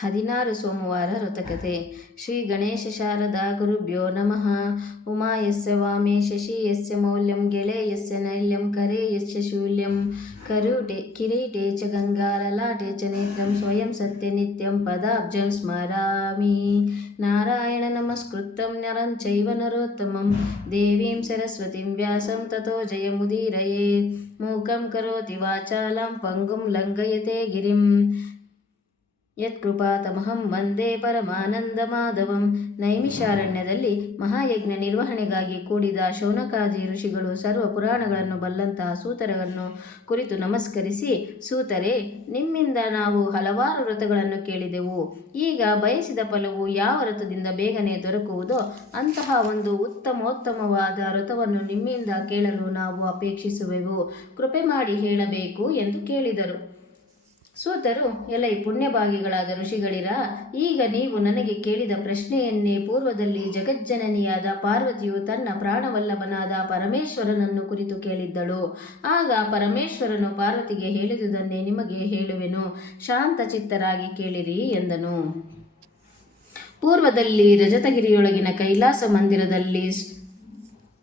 16 ಸೋಮವಾರ ವ್ರತಕಥೆ. ಶ್ರೀ ಗಣೇಶ ಶಾರದಾ ಗುರುಭ್ಯೋ ನಮಃ. ಉಮಾ ಯಸ್ಯ ವಾಮೇ ಶಶಿ ಯಸ್ಯ ಮೌಲ್ಯಂ ಗೆಳೆಯಸ್ಯ ನೈಲ್ಯಂ ಕರೆ ಯಸ್ಯ ಶೂಲ್ಯಂ ಕರುಟೆ ಕಿರೀಟೆ ಚ ಗಂಗಾಲಲಾಟೆ ಚ ನೇತ್ರಂ ಸ್ವಯಂ ಸತ್ಯ ನಿತ್ಯಂ ಪದಾಬ್ಜಂ ಸ್ಮರಾಮಿ. ನಾರಾಯಣ ನಮಸ್ಕೃತ್ಯಂ ನರಂ ಚೈವ ನರೋತ್ತಮಂ ದೇವೀಂ ಸರಸ್ವತಿಂ ವ್ಯಾಸಂ ತತೋ ಜಯಮುದೀರಯೇತ್. ಮೂಕಂ ಕರೋತಿ ವಾಚಾಲಂ ಪಂಗುಂ ಲಂಘಯತೆ ಗಿರಿಂ ಯತ್ಕೃಪಾತಮಹಂ ವಂದೇ ಪರಮಾನಂದ ಮಾಧವಂ. ನೈಮಿಷಾರಣ್ಯದಲ್ಲಿ ಮಹಾಯಜ್ಞ ನಿರ್ವಹಣೆಗಾಗಿ ಕೂಡಿದ ಶೌನಕಾದಿ ಋಷಿಗಳು ಸರ್ವ ಪುರಾಣಗಳನ್ನು ಬಲ್ಲಂತಹ ಸೂತರನ್ನು ಕುರಿತು ನಮಸ್ಕರಿಸಿ, ಸೂತರೇ, ನಿಮ್ಮಿಂದ ನಾವು ಹಲವಾರು ವ್ರತಗಳನ್ನು ಕೇಳಿದೆವು. ಈಗ ಬಯಸಿದ ಫಲವು ಯಾವ ವ್ರತದಿಂದ ಬೇಗನೆ ದೊರಕುವುದೋ ಅಂತಹ ಒಂದು ಉತ್ತಮೋತ್ತಮವಾದ ವ್ರತವನ್ನು ನಿಮ್ಮಿಂದ ಕೇಳಲು ನಾವು ಅಪೇಕ್ಷಿಸುವೆವು. ಕೃಪೆ ಮಾಡಿ ಹೇಳಬೇಕು ಎಂದು ಕೇಳಿದರು. ಸೂತರು, ಎಲೈ ಪುಣ್ಯಭಾಗಿಗಳಾದ ಋಷಿಗಳಿರ, ಈಗ ನೀವು ನನಗೆ ಕೇಳಿದ ಪ್ರಶ್ನೆಯನ್ನೇ ಪೂರ್ವದಲ್ಲಿ ಜಗಜ್ಜನನಿಯಾದ ಪಾರ್ವತಿಯು ತನ್ನ ಪ್ರಾಣವಲ್ಲಭನಾದ ಪರಮೇಶ್ವರನನ್ನು ಕುರಿತು ಕೇಳಿದ್ದಳು. ಆಗ ಪರಮೇಶ್ವರನು ಪಾರ್ವತಿಗೆ ಹೇಳಿದುದನ್ನೇ ನಿಮಗೆ ಹೇಳುವೆನು, ಶಾಂತಚಿತ್ತರಾಗಿ ಕೇಳಿರಿ ಎಂದನು. ಪೂರ್ವದಲ್ಲಿ ರಜತಗಿರಿಯೊಳಗಿನ ಕೈಲಾಸ ಮಂದಿರದಲ್ಲಿ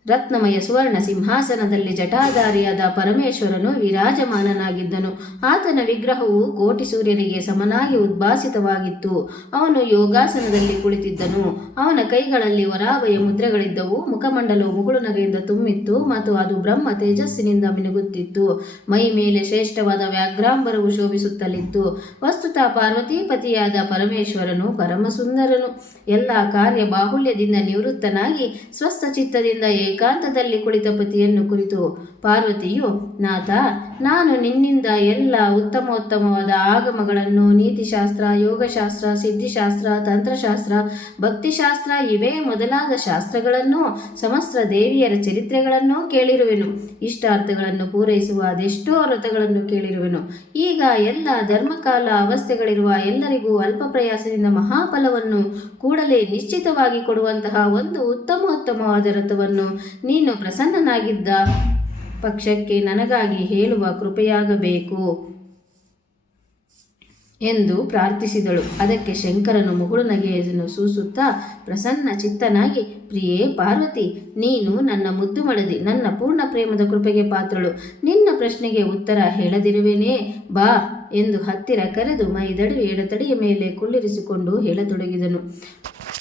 ರತ್ನಮಯ ಸುವರ್ಣ ಸಿಂಹಾಸನದಲ್ಲಿ ಜಟಾಧಾರಿಯಾದ ಪರಮೇಶ್ವರನು ವಿರಾಜಮಾನನಾಗಿದ್ದನು. ಆತನ ವಿಗ್ರಹವು ಕೋಟಿ ಸೂರ್ಯರಿಗೆ ಸಮನಾಗಿ ಉದ್ಭಾಸಿತವಾಗಿತ್ತು. ಅವನು ಯೋಗಾಸನದಲ್ಲಿ ಕುಳಿತಿದ್ದನು. ಅವನ ಕೈಗಳಲ್ಲಿ ವರಾಭಯ ಮುದ್ರೆಗಳಿದ್ದವು. ಮುಖಮಂಡಲವು ಮುಗುಳುನಗೆಯಿಂದ ತುಂಬಿತ್ತು ಮತ್ತು ಅದು ಬ್ರಹ್ಮ ತೇಜಸ್ಸಿನಿಂದ ಮಿನುಗುತ್ತಿತ್ತು. ಮೈ ಮೇಲೆ ಶ್ರೇಷ್ಠವಾದ ವ್ಯಾಘ್ರಾಂಬರವು ಶೋಭಿಸುತ್ತಲಿತ್ತು. ವಸ್ತುತಃ ಪಾರ್ವತೀಪತಿಯಾದ ಪರಮೇಶ್ವರನು ಪರಮಸುಂದರನು. ಎಲ್ಲ ಕಾರ್ಯ ಬಾಹುಳ್ಯದಿಂದ ನಿವೃತ್ತನಾಗಿ ಸ್ವಸ್ಥ ಚಿತ್ತದಿಂದ ಏಕಾಂತದಲ್ಲಿ ಕುಳಿತ ಪತಿಯನ್ನು ಕುರಿತು ಪಾರ್ವತಿಯು, ನಾಥ, ನಾನು ನಿನ್ನಿಂದ ಎಲ್ಲ ಉತ್ತಮೋತ್ತಮವಾದ ಆಗಮಗಳನ್ನು, ನೀತಿಶಾಸ್ತ್ರ, ಯೋಗಶಾಸ್ತ್ರ, ಸಿದ್ಧಿಶಾಸ್ತ್ರ, ತಂತ್ರಶಾಸ್ತ್ರ, ಭಕ್ತಿಶಾಸ್ತ್ರ ಇವೇ ಮೊದಲಾದ ಶಾಸ್ತ್ರಗಳನ್ನು, ಸಮಸ್ತ ದೇವಿಯರ ಚರಿತ್ರೆಗಳನ್ನು ಕೇಳಿರುವೆನು. ಇಷ್ಟಾರ್ಥಗಳನ್ನು ಪೂರೈಸುವ ಅದೆಷ್ಟೋ ವ್ರತಗಳನ್ನು ಕೇಳಿರುವೆನು. ಈಗ ಎಲ್ಲ ಧರ್ಮಕಾಲ ಅವಸ್ಥೆಗಳಿರುವ ಎಲ್ಲರಿಗೂ ಅಲ್ಪ ಪ್ರಯಾಸದಿಂದ ಮಹಾಫಲವನ್ನು ಕೂಡಲೇ ನಿಶ್ಚಿತವಾಗಿ ಕೊಡುವಂತಹ ಒಂದು ಉತ್ತಮೋತ್ತಮವಾದ ವ್ರತವನ್ನು ನೀನು ಪ್ರಸನ್ನನಾಗಿದ್ದ ಪಕ್ಷಕ್ಕೆ ನನಗಾಗಿ ಹೇಳುವ ಕೃಪೆಯಾಗಬೇಕು ಎಂದು ಪ್ರಾರ್ಥಿಸಿದಳು. ಅದಕ್ಕೆ ಶಂಕರನು ಮುಗುಳು ನಗೆಯನ್ನು ಸೂಸುತ್ತಾ ಪ್ರಸನ್ನ ಚಿತ್ತನಾಗಿ, ಪ್ರಿಯೇ ಪಾರ್ವತಿ, ನೀನು ನನ್ನ ಮುದ್ದು ಮಡದಿ, ನನ್ನ ಪೂರ್ಣ ಪ್ರೇಮದ ಕೃಪೆಗೆ ಪಾತ್ರಳು. ನಿನ್ನ ಪ್ರಶ್ನೆಗೆ ಉತ್ತರ ಹೇಳದಿರುವೆನೇ, ಬಾ ಎಂದು ಹತ್ತಿರ ಕರೆದು ಮೈದಡುವೆ ಎಡತಡಿಯ ಮೇಲೆ ಕುಳ್ಳಿರಿಸಿಕೊಂಡು ಹೇಳತೊಡಗಿದನು.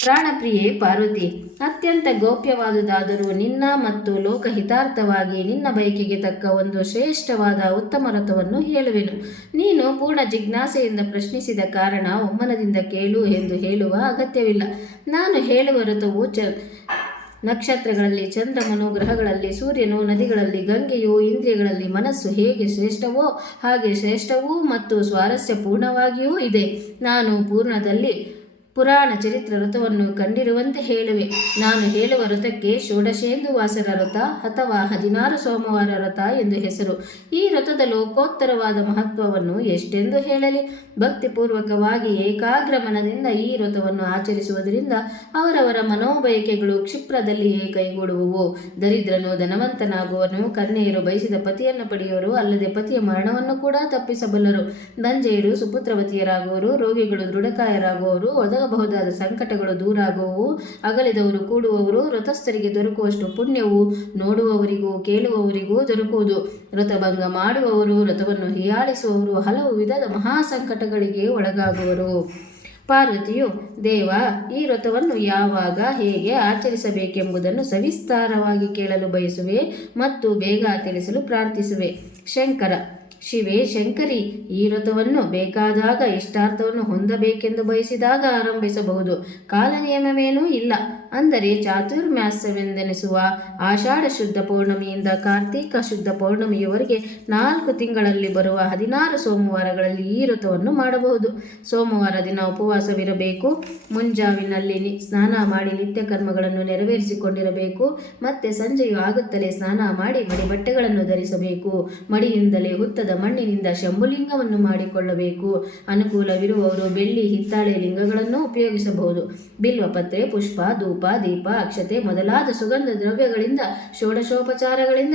ಪ್ರಾಣಪ್ರಿಯೆ ಪಾರ್ವತಿ, ಅತ್ಯಂತ ಗೌಪ್ಯವಾದುದಾದರೂ ನಿನ್ನ ಮತ್ತು ಲೋಕಹಿತಾರ್ಥವಾಗಿ ನಿನ್ನ ಬಯಕೆಗೆ ತಕ್ಕ ಒಂದು ಶ್ರೇಷ್ಠವಾದ ಉತ್ತಮ ವ್ರತವನ್ನು ಹೇಳುವೆನು. ನೀನು ಪೂರ್ಣ ಜಿಜ್ಞಾಸೆಯಿಂದ ಪ್ರಶ್ನಿಸಿದ ಕಾರಣ ಒಮ್ಮನದಿಂದ ಕೇಳು ಎಂದು ಹೇಳುವ ಅಗತ್ಯವಿಲ್ಲ. ನಾನು ಹೇಳುವ ವ್ರತವು ನಕ್ಷತ್ರಗಳಲ್ಲಿ, ಚಂದ್ರಮನು, ಗ್ರಹಗಳಲ್ಲಿ, ಸೂರ್ಯನು, ನದಿಗಳಲ್ಲಿ, ಗಂಗೆಯು, ಇಂದ್ರಿಯಗಳಲ್ಲಿ ಮನಸ್ಸು ಹೇಗೆ ಶ್ರೇಷ್ಠವೋ ಹಾಗೆ ಶ್ರೇಷ್ಠವೂ ಮತ್ತು ಸ್ವಾರಸ್ಯಪೂರ್ಣವಾಗಿಯೂ ಇದೆ. ನಾನು ಪೂರ್ಣದಲ್ಲಿ ಪುರಾಣ ಚರಿತ್ರ ವ್ರತವನ್ನು ಕಂಡಿರುವಂತೆ ಹೇಳುವೆ. ನಾನು ಹೇಳುವ ವ್ರತಕ್ಕೆ ಷೋಡಶೇಂದು ವಾಸರ ವ್ರತ ಅಥವಾ 16 ಸೋಮವಾರ ವ್ರತ ಎಂದು ಹೆಸರು. ಈ ವ್ರತದ ಲೋಕೋತ್ತರವಾದ ಮಹತ್ವವನ್ನು ಎಷ್ಟೆಂದು ಹೇಳಲಿ? ಭಕ್ತಿಪೂರ್ವಕವಾಗಿ ಏಕಾಗ್ರ ಮನದಿಂದ ಈ ವ್ರತವನ್ನು ಆಚರಿಸುವುದರಿಂದ ಅವರವರ ಮನೋಬಯಕೆಗಳು ಕ್ಷಿಪ್ರದಲ್ಲಿಯೇ ಕೈಗೂಡುವವು. ದರಿದ್ರನು ಧನವಂತನಾಗುವನು, ಕನ್ಯೆಯರು ಬಯಸಿದ ಪತಿಯನ್ನು ಪಡೆಯುವರು, ಅಲ್ಲದೆ ಪತಿಯ ಮರಣವನ್ನು ಕೂಡ ತಪ್ಪಿಸಬಲ್ಲರು. ದಂಜೆಯರು ಸುಪುತ್ರವತಿಯರಾಗುವರು, ರೋಗಿಗಳು ದೃಢಕಾಯರಾಗುವರು, ಬಹುದಾದ ಸಂಕಟಗಳು ದೂರಾಗುವವು, ಅಗಲಿದವರು ಕೂಡುವವರು, ವ್ರತಸ್ಥರಿಗೆ ದೊರಕುವಷ್ಟು ಪುಣ್ಯವು ನೋಡುವವರಿಗೂ ಕೇಳುವವರಿಗೂ ದೊರಕುವುದು. ವ್ರತಭಂಗ ಮಾಡುವವರು, ವ್ರತವನ್ನು ಹೀಯಾಳಿಸುವವರು ಹಲವು ವಿಧದ ಮಹಾಸಂಕಟಗಳಿಗೆ ಒಳಗಾಗುವರು. ಪಾರ್ವತಿಯು, ದೇವ, ಈ ವ್ರತವನ್ನು ಯಾವಾಗ ಹೇಗೆ ಆಚರಿಸಬೇಕೆಂಬುದನ್ನು ಸವಿಸ್ತಾರವಾಗಿ ಕೇಳಲು ಬಯಸುವೆ ಮತ್ತು ಬೇಗ ತಿಳಿಸಲು ಪ್ರಾರ್ಥಿಸುವೆ. ಶಂಕರ, ಶಿವೇ ಶಂಕರಿ, ಈ ವ್ರತವನ್ನು ಬೇಕಾದಾಗ ಇಷ್ಟಾರ್ಥವನ್ನು ಹೊಂದಬೇಕೆಂದು ಬಯಸಿದಾಗ ಆರಂಭಿಸಬಹುದು. ಕಾಲನಿಯಮವೇನೂ ಇಲ್ಲ. ಅಂದರೆ ಚಾತುರ್ಮಾಸ್ಯವೆಂದೆನಿಸುವ ಆಷಾಢ ಶುದ್ಧ ಪೌರ್ಣಮಿಯಿಂದ ಕಾರ್ತೀಕ ಶುದ್ಧ ಪೌರ್ಣಮಿಯವರೆಗೆ 4 ತಿಂಗಳಲ್ಲಿ ಬರುವ 16 ಸೋಮವಾರಗಳಲ್ಲಿ ಈ ವ್ರತವನ್ನು ಮಾಡಬಹುದು. ಸೋಮವಾರ ದಿನ ಉಪವಾಸವಿರಬೇಕು. ಮುಂಜಾವಿನಲ್ಲಿ ಸ್ನಾನ ಮಾಡಿ ನಿತ್ಯ ಕರ್ಮಗಳನ್ನು ನೆರವೇರಿಸಿಕೊಂಡಿರಬೇಕು. ಮತ್ತೆ ಸಂಜೆಯು ಆಗುತ್ತಲೇ ಸ್ನಾನ ಮಾಡಿ ಮಡಿ ಬಟ್ಟೆಗಳನ್ನು ಧರಿಸಬೇಕು. ಮಡಿಯಿಂದಲೇ ಹುತ್ತದ ಮಣ್ಣಿನಿಂದ ಶಂಭುಲಿಂಗವನ್ನು ಮಾಡಿಕೊಳ್ಳಬೇಕು. ಅನುಕೂಲವಿರುವವರು ಬೆಳ್ಳಿ ಹಿತ್ತಾಳೆ ಲಿಂಗಗಳನ್ನು ಉಪಯೋಗಿಸಬಹುದು. ಬಿಲ್ವಪತ್ರೆ, ಪುಷ್ಪ, ಧೂಪ, ದೀಪ, ಅಕ್ಷತೆ ಮೊದಲಾದ ಸುಗಂಧ ದ್ರವ್ಯಗಳಿಂದ ಷೋಡಶೋಪಚಾರಗಳಿಂದ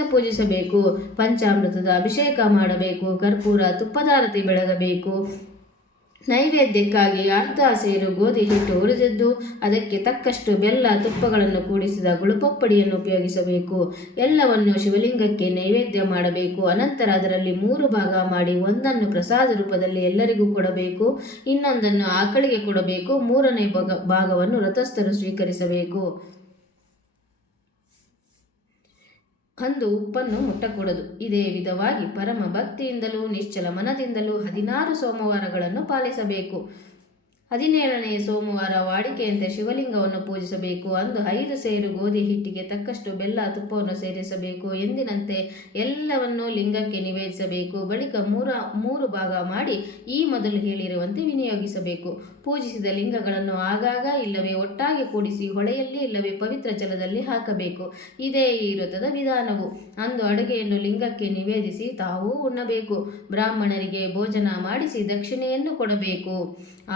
ನೈವೇದ್ಯಕ್ಕಾಗಿ ಅರ್ಧ ಸೇರು ಗೋಧಿ ಹಿಟ್ಟು ಹುರಿದಿದ್ದು ಅದಕ್ಕೆ ತಕ್ಕಷ್ಟು ಬೆಲ್ಲ ತುಪ್ಪಗಳನ್ನು ಕೂಡಿಸಿದ ಗುಳುಪಪ್ಪಡಿಯನ್ನು ಉಪಯೋಗಿಸಬೇಕು. ಎಲ್ಲವನ್ನು ಶಿವಲಿಂಗಕ್ಕೆ ನೈವೇದ್ಯ ಮಾಡಬೇಕು. ಅನಂತರ ಅದರಲ್ಲಿ 3 ಭಾಗ ಮಾಡಿ ಒಂದನ್ನು ಪ್ರಸಾದ ರೂಪದಲ್ಲಿ ಎಲ್ಲರಿಗೂ ಕೊಡಬೇಕು, ಇನ್ನೊಂದನ್ನು ಆಕಳಿಗೆ ಕೊಡಬೇಕು, 3ನೇ ಭಾಗವನ್ನು ವ್ರತಸ್ಥರು ಸ್ವೀಕರಿಸಬೇಕು. ಅಂದು ಉಪ್ಪನ್ನು ಮುಟ್ಟಕೂಡದು. ಇದೇ ವಿಧವಾಗಿ ಪರಮ ಭಕ್ತಿಯಿಂದಲೂ ನಿಶ್ಚಲ ಮನದಿಂದಲೂ 16 ಸೋಮವಾರಗಳನ್ನು ಪಾಲಿಸಬೇಕು. 17ನೇ ಸೋಮವಾರ ವಾಡಿಕೆಯಂತೆ ಶಿವಲಿಂಗವನ್ನು ಪೂಜಿಸಬೇಕು. ಅಂದು 5 ಸೇರು ಗೋಧಿ ಹಿಟ್ಟಿಗೆ ತಕ್ಕಷ್ಟು ಬೆಲ್ಲ ತುಪ್ಪವನ್ನು ಸೇರಿಸಬೇಕು. ಎಂದಿನಂತೆ ಎಲ್ಲವನ್ನೂ ಲಿಂಗಕ್ಕೆ ನಿವೇದಿಸಬೇಕು. ಬಳಿಕ 3 ಭಾಗ ಮಾಡಿ ಈ ಮೊದಲು ಹೇಳಿರುವಂತೆ ವಿನಿಯೋಗಿಸಬೇಕು. ಪೂಜಿಸಿದ ಲಿಂಗಗಳನ್ನು ಆಗಾಗ ಇಲ್ಲವೇ ಒಟ್ಟಾಗಿ ಕೂಡಿಸಿ ಹೊಳೆಯಲ್ಲಿ ಇಲ್ಲವೇ ಪವಿತ್ರ ಜಲದಲ್ಲಿ ಹಾಕಬೇಕು. ಇದೇ ಈ ವ್ರತದ ವಿಧಾನವು. ಅಂದು ಅಡುಗೆಯನ್ನು ಲಿಂಗಕ್ಕೆ ನಿವೇದಿಸಿ ತಾವೂ ಉಣ್ಣಬೇಕು. ಬ್ರಾಹ್ಮಣರಿಗೆ ಭೋಜನ ಮಾಡಿಸಿ ದಕ್ಷಿಣೆಯನ್ನು ಕೊಡಬೇಕು.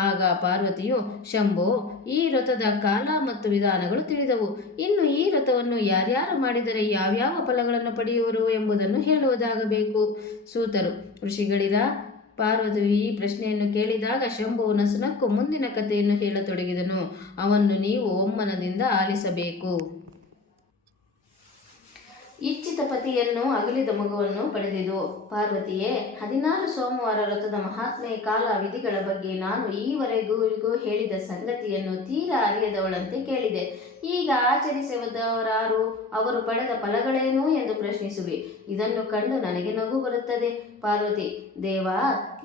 ಆಗ ಪಾರ್ವತಿಯು, ಶಂಭೋ, ಈ ವ್ರತದ ಕಾಲ ಮತ್ತು ವಿಧಾನಗಳು ತಿಳಿದವು. ಇನ್ನು ಈ ವ್ರತವನ್ನು ಯಾರ್ಯಾರು ಮಾಡಿದರೆ ಯಾವ್ಯಾವ ಫಲಗಳನ್ನು ಪಡೆಯುವರು ಎಂಬುದನ್ನು ಹೇಳುವುದಾಗಬೇಕು. ಸೂತರು, ಋಷಿಗಳಿರ, ಪಾರ್ವತಿಯು ಈ ಪ್ರಶ್ನೆಯನ್ನು ಕೇಳಿದಾಗ ಶಂಭುವು ನಸುನಕ್ಕು ಮುಂದಿನ ಕಥೆಯನ್ನು ಹೇಳತೊಡಗಿದನು. ಅವನ್ನು ನೀವು ಒಮ್ಮನದಿಂದ ಆಲಿಸಬೇಕು. ಇಚ್ಛಿತ ಪತಿಯನ್ನು ಅಗಲಿದ ಮಗುವನ್ನು ಪಡೆದಿದು. ಪಾರ್ವತಿಯೇ, 16 ಸೋಮವಾರ ವ್ರತದ ಮಹಾತ್ಮೆ, ಕಾಲ, ವಿಧಿಗಳ ಬಗ್ಗೆ ನಾನು ಈವರೆಗೂ ಹೇಳಿದ ಸಂಗತಿಯನ್ನು ತೀರಾ ಅರಿಯದವಳಂತೆ ಕೇಳಿದೆ. ಈಗ ಆಚರಿಸುವುದವರಾರು, ಅವರು ಪಡೆದ ಫಲಗಳೇನು ಎಂದು ಪ್ರಶ್ನಿಸುವೆ. ಇದನ್ನು ಕಂಡು ನನಗೆ ನಗು ಬರುತ್ತದೆ. ಪಾರ್ವತಿ, ದೇವಾ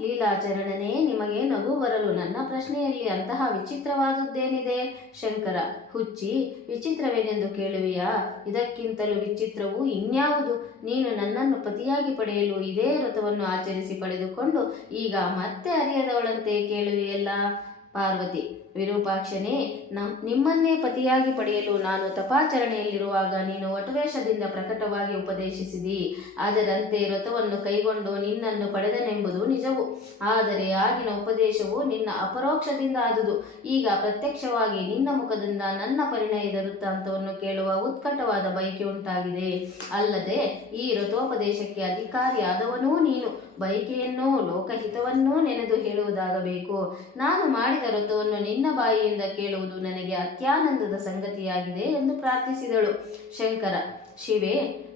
ಲೀಲಾಚರಣನೇ, ನಿಮಗೆ ನಗು ಬರಲು ನನ್ನ ಪ್ರಶ್ನೆಯಲ್ಲಿ ಅಂತಹ ವಿಚಿತ್ರವಾದುದ್ದೇನಿದೆ? ಶಂಕರ, ಹುಚ್ಚಿ, ವಿಚಿತ್ರವೇನೆಂದು ಕೇಳುವೆಯಾ? ಇದಕ್ಕಿಂತಲೂ ವಿಚಿತ್ರವು ಇನ್ಯಾವುದು? ನೀನು ನನ್ನನ್ನು ಪತಿಯಾಗಿ ಪಡೆಯಲು ಇದೇ ವ್ರತವನ್ನು ಆಚರಿಸಿ ಪಡೆದುಕೊಂಡು ಈಗ ಮತ್ತೆ ಅರಿಯದವಳಂತೆ ಕೇಳುವೆಯಲ್ಲ. ಪಾರ್ವತಿ, ವಿರೂಪಾಕ್ಷನೇ, ನಿಮ್ಮನ್ನೇ ಪತಿಯಾಗಿ ಪಡೆಯಲು ನಾನು ತಪಾಚರಣೆಯಲ್ಲಿರುವಾಗ ನೀನು ವಟುವೇಷದಿಂದ ಪ್ರಕಟವಾಗಿ ಉಪದೇಶಿಸಿದಿ. ಅದರಂತೆ ವ್ರತವನ್ನು ಕೈಗೊಂಡು ನಿನ್ನನ್ನು ಪಡೆದನೆಂಬುದು ನಿಜವು. ಆದರೆ ಆಗಿನ ಉಪದೇಶವು ನಿನ್ನ ಅಪರೋಕ್ಷದಿಂದ ಆದುದು. ಈಗ ಪ್ರತ್ಯಕ್ಷವಾಗಿ ನಿನ್ನ ಮುಖದಿಂದ ನನ್ನ ಪರಿಣಯದ ವೃತ್ತಾಂತವನ್ನು ಕೇಳುವ ಉತ್ಕಟವಾದ ಬಯಕೆ ಉಂಟಾಗಿದೆ. ಅಲ್ಲದೆ ಈ ವ್ರತೋಪದೇಶಕ್ಕೆ ಅಧಿಕಾರಿಯಾದವನೂ ನೀನು. ಬಯಕೆಯನ್ನೂ ಲೋಕಹಿತವನ್ನೂ ನೆನೆದು ಹೇಳುವುದಾಗಬೇಕು. ನಾನು ಮಾಡಿದ ವ್ರತವನ್ನು ನಿನ್ನ ಬಾಯಿಯಿಂದ ಕೇಳುವುದು ನನಗೆ ಅತ್ಯಾನಂದದ ಸಂಗತಿಯಾಗಿದೆ ಎಂದು ಪ್ರಾರ್ಥಿಸಿದಳು. ಶಂಕರ, ಶಿವೆ,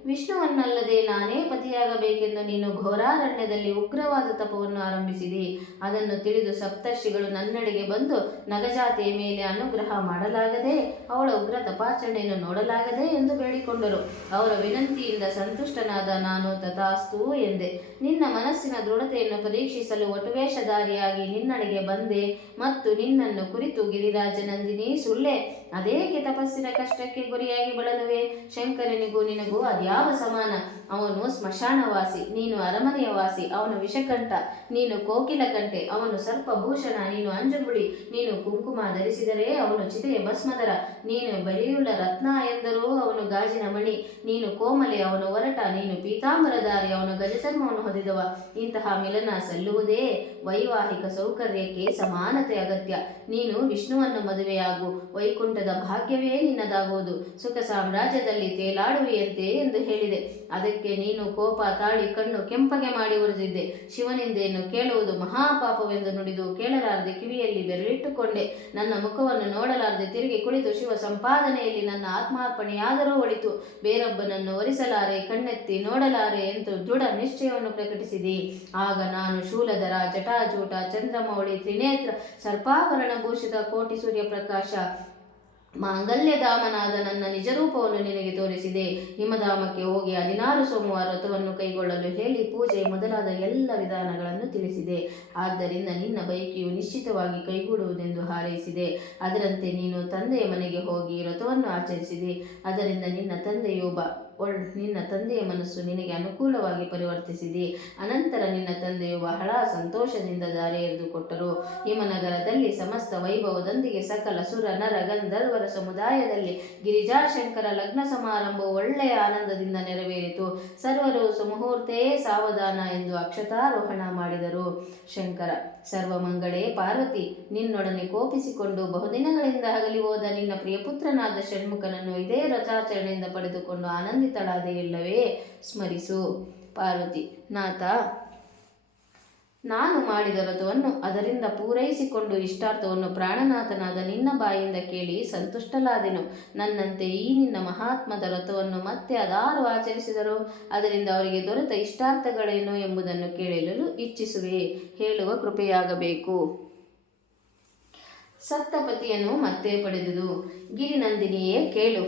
ವಿಷ್ಣುವನ್ನಲ್ಲದೆ ನಾನೇ ಪತಿಯಾಗಬೇಕೆಂದು ನೀನು ಘೋರಾರಣ್ಯದಲ್ಲಿ ಉಗ್ರವಾದ ತಪವನ್ನು ಆರಂಭಿಸಿದಿ. ಅದನ್ನು ತಿಳಿದು ಸಪ್ತರ್ಷಿಗಳು ನನ್ನೆಡೆಗೆ ಬಂದು ನಗಜಾತಿಯ ಮೇಲೆ ಅನುಗ್ರಹ ಮಾಡಲಾಗದೆ, ಅವಳ ಉಗ್ರ ತಪಾಚರಣೆಯನ್ನು ನೋಡಲಾಗದೆ ಎಂದು ಬೇಡಿಕೊಂಡರು. ಅವರ ವಿನಂತಿಯಿಂದ ಸಂತುಷ್ಟನಾದ ನಾನು ತಥಾಸ್ತು ಎಂದೆ. ನಿನ್ನ ಮನಸ್ಸಿನ ದೃಢತೆಯನ್ನು ಪರೀಕ್ಷಿಸಲು ವಟುವೇಷಧಾರಿಯಾಗಿ ನಿನ್ನಡೆಗೆ ಬಂದೆ ಮತ್ತು ನಿನ್ನನ್ನು ಕುರಿತು ಗಿರಿರಾಜನಂದಿನಿ ಸುಳ್ಳೆ, ಅದೇಕೆ ತಪಸ್ಸಿನ ಕಷ್ಟಕ್ಕೆ ಗುರಿಯಾಗಿ ಬಳಲುವೆ? ಶಂಕರನಿಗೂ ನಿನಗೂ ಅದ್ಯಾವ ಸಮಾನ? ಅವನು ಸ್ಮಶಾನವಾಸಿ, ನೀನು ಅರಮನೆಯ ವಾಸಿ. ಅವನು ವಿಷಕಂಠ, ನೀನು ಕೋಕಿಲಕಂಠೆ. ಅವನು ಸರ್ಪಭೂಷಣ, ನೀನು ಅಂಜುಗುಳಿ. ನೀನು ಕುಂಕುಮ ಧರಿಸಿದರೆ ಅವನು ಚಿತೆಯ ಭಸ್ಮಧರ. ನೀನು ಬಲಿಯುಳ್ಳ ರತ್ನ ಎಂದರೂ ಅವನು ಗಾಜಿನ ಮಣಿ. ನೀನು ಕೋಮಲೆ, ಅವನು ಒರಟ. ನೀನು ಪೀತಾಂಬರಧಾರಿ, ಅವನು ಗಜಚರ್ಮವನ್ನು ಹೊಂದಿದವ. ಇಂತಹ ಮಿಲನ ಸಲ್ಲುವುದೇ? ವೈವಾಹಿಕ ಸೌಕರ್ಯಕ್ಕೆ ಸಮಾನತೆ ಅಗತ್ಯ. ನೀನು ವಿಷ್ಣುವನ್ನು ಮದುವೆಯಾಗು, ವೈಕುಂಠದ ಭಾಗ್ಯವೇ ನಿನ್ನದಾಗುವುದು. ಸುಖ ಸಾಮ್ರಾಜ್ಯದಲ್ಲಿ ತೇಲಾಡುವೆಯಂತೆ ಎಂದು ಹೇಳಿದೆ. ಅದಕ್ಕೆ ನೀನು ಕೋಪ ತಾಳಿ ಕಣ್ಣು ಕೆಂಪಗೆ ಮಾಡಿ ಉರಿದಿದ್ದೆ. ಶಿವನಿಂದೆಯನ್ನು ಕೇಳುವುದು ಮಹಾಪಾಪವೆಂದು ನುಡಿದು ಕೇಳಲಾರದೆ ಕಿವಿಯಲ್ಲಿ ಬೆರಳಿಟ್ಟುಕೊಂಡೆ. ನನ್ನ ಮುಖವನ್ನು ನೋಡಲಾರದೆ ತಿರುಗಿ ಕುಳಿತು ಶಿವ ಸಂಪಾದನೆಯಲ್ಲಿ ನನ್ನ ಆತ್ಮಾರ್ಪಣೆಯಾದರೂ ಒಳಿತು, ಬೇರೊಬ್ಬನನ್ನು ಒರಿಸಲಾರೆ, ಕಣ್ಣೆತ್ತಿ ನೋಡಲಾರೆ ಎಂದು ದೃಢ ನಿಶ್ಚಯವನ್ನು ಪ್ರಕಟಿಸಿದಿ. ಆಗ ನಾನು ಶೂಲಧರ, ಜಟಾಜೂಟ, ಚಂದ್ರಮೌಳಿ, ತ್ರಿನೇತ್ರ, ಸರ್ಪಾಭರಣ ಭೂಷಿತ, ಕೋಟಿ ಸೂರ್ಯ ಪ್ರಕಾಶ, ಮಾಂಗಲ್ಯಧಾಮನಾದ ನನ್ನ ನಿಜರೂಪವನ್ನು ನಿನಗೆ ತೋರಿಸಿದೆ. ಹಿಮಧಾಮಕ್ಕೆ ಹೋಗಿ 16 ಸೋಮವಾರ ವ್ರತವನ್ನು ಕೈಗೊಳ್ಳಲು ಹೇಳಿ ಪೂಜೆ ಮೊದಲಾದ ಎಲ್ಲ ವಿಧಾನಗಳನ್ನು ತಿಳಿಸಿದೆ. ಆದ್ದರಿಂದ ನಿನ್ನ ಬಯಕೆಯು ನಿಶ್ಚಿತವಾಗಿ ಕೈಗೂಡುವುದೆಂದು ಹಾರೈಸಿದೆ. ಅದರಂತೆ ನೀನು ತಂದೆಯ ಮನೆಗೆ ಹೋಗಿ ವ್ರತವನ್ನು ಆಚರಿಸಿದೆ. ಅದರಿಂದ ನಿನ್ನ ತಂದೆಯ ಮನಸ್ಸು ನಿನಗೆ ಅನುಕೂಲವಾಗಿ ಪರಿವರ್ತಿಸಿದೆ. ಅನಂತರ ನಿನ್ನ ತಂದೆಯು ಬಹಳ ಸಂತೋಷದಿಂದ ದಾರಿ ಎರೆದುಕೊಟ್ಟರು. ಹಿಮನಗರದಲ್ಲಿ ಸಮಸ್ತ ವೈಭವದೊಂದಿಗೆ ಸಕಲ ಸುರ ನರ ಗಂಧರ್ವರ ಸಮುದಾಯದಲ್ಲಿ ಗಿರಿಜಾಶಂಕರ ಲಗ್ನ ಸಮಾರಂಭವು ಒಳ್ಳೆಯ ಆನಂದದಿಂದ ನೆರವೇರಿತು. ಸರ್ವರು ಸುಮುಹೂರ್ತೇ ಸಾವಧಾನ ಎಂದು ಅಕ್ಷತಾರೋಹಣ ಮಾಡಿದರು. ಶಂಕರ, ಸರ್ವಮಂಗಳೇ ಪಾರ್ವತಿ, ನಿನ್ನೊಡನೆ ಕೋಪಿಸಿಕೊಂಡು ಬಹುದಿನಗಳಿಂದ ಅಗಲಿ ಹೋದ ನಿನ್ನ ಪ್ರಿಯಪುತ್ರನಾದ ಷಣ್ಮುಖನನ್ನು ಇದೇ ವ್ರತಾಚರಣೆಯಿಂದ ಪಡೆದುಕೊಂಡು ಆನಂದಿತಳಾದೆಯಲ್ಲವೇ? ಸ್ಮರಿಸು. ಪಾರ್ವತಿ, ನಾಥ, ನಾನು ಮಾಡಿದ ವ್ರತವನ್ನು ಅದರಿಂದ ಪೂರೈಸಿಕೊಂಡು ಇಷ್ಟಾರ್ಥವನ್ನು ಪ್ರಾಣನಾಥನಾದ ನಿನ್ನ ಬಾಯಿಂದ ಕೇಳಿ ಸಂತುಷ್ಟಲಾದೆನು. ನನ್ನಂತೆ ಈ ನಿನ್ನ ಮಹಾತ್ಮದ ವ್ರತವನ್ನು ಮತ್ತೆ ಅದಾರು ಆಚರಿಸಿದರು ಅದರಿಂದ ಅವರಿಗೆ ದೊರೆತ ಇಷ್ಟಾರ್ಥಗಳೇನು ಎಂಬುದನ್ನು ಕೇಳಲು ಇಚ್ಛಿಸುವೆ, ಹೇಳುವ ಕೃಪೆಯಾಗಬೇಕು. ಸಪ್ತಪತಿಯನ್ನು ಮತ್ತೆ ಪಡೆದುದು. ಗಿರಿನಂದಿನಿಯೇ ಕೇಳು.